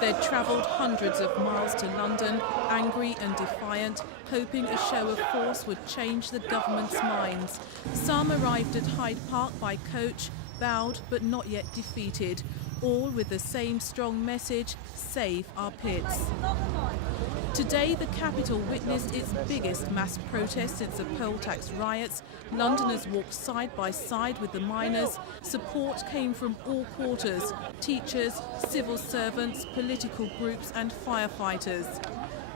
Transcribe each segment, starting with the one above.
They'd travelled hundreds of miles to London, angry and defiant, hoping a show of force would change the government's minds. Some arrived at Hyde Park by coach, bowed but not yet defeated, all with the same strong message: save our pits. Today, the capital witnessed its biggest mass protest since the poll tax riots. Londoners walked side by side with the miners. Support came from all quarters: teachers, civil servants, political groups and firefighters.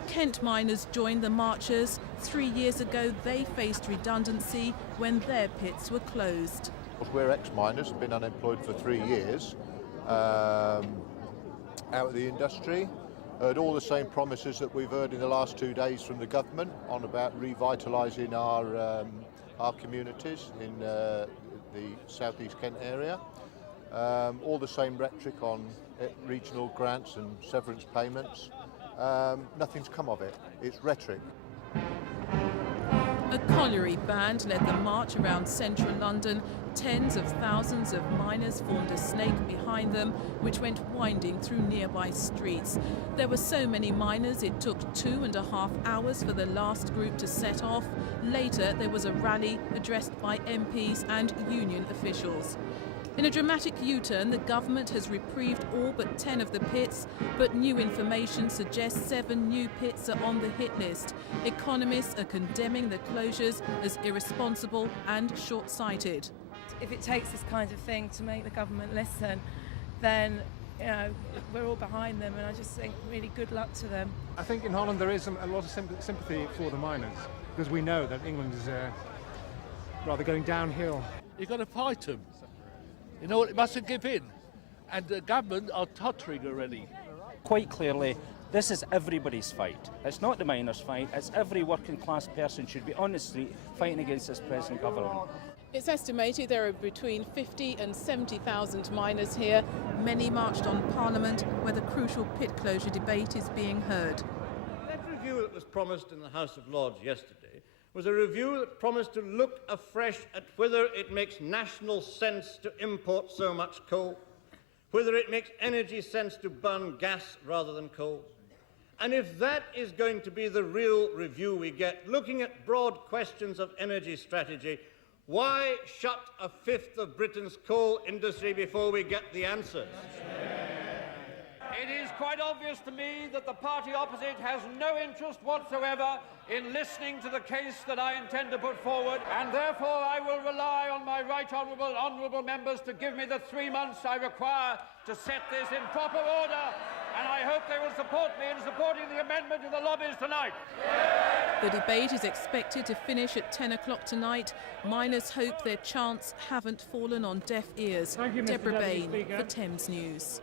Kent miners joined the marchers. 3 years ago, they faced redundancy when their pits were closed. We're ex-miners, have been unemployed for 3 years, out of the industry. Heard all the same promises that we've heard in the last 2 days from the government on about revitalising our communities in the South East Kent area. All the same rhetoric on regional grants and severance payments. Nothing's come of it. It's rhetoric. A colliery band led the march around central London. Tens of thousands of miners formed a snake behind them, which went winding through nearby streets. There were so many miners it took 2.5 hours for the last group to set off. Later, there was a rally addressed by MPs and union officials. In a dramatic U-turn, the government has reprieved all but 10 of the pits, but new information suggests 7 new pits are on the hit list. Economists are condemning the closures as irresponsible and short-sighted. If it takes this kind of thing to make the government listen, then we're all behind them, and I just think really good luck to them. I think in Holland there is a lot of sympathy for the miners, because we know that England is rather going downhill. You've got to fight them. You know, it mustn't give in. And the government are tottering already. Quite clearly, this is everybody's fight. It's not the miners' fight, it's every working class person should be on the street fighting against this present government. It's estimated there are between 50 and 70,000 miners here. Many marched on Parliament, where the crucial pit closure debate is being heard. That review that was promised in the House of Lords yesterday was a review that promised to look afresh at whether it makes national sense to import so much coal, whether it makes energy sense to burn gas rather than coal. And if that is going to be the real review we get, looking at broad questions of energy strategy, why shut a fifth of Britain's coal industry before we get the answers? It is quite obvious to me that the party opposite has no interest whatsoever in listening to the case that I intend to put forward, and therefore I will rely on my right honourable members to give me the 3 months I require to set this in proper order, and I hope they will support me in supporting the amendment in the lobbies tonight. The debate is expected to finish at 10 o'clock tonight. Miners hope their chants haven't fallen on deaf ears. Thank you, Mr. Deborah Deputy Bain Speaker. for Thames News.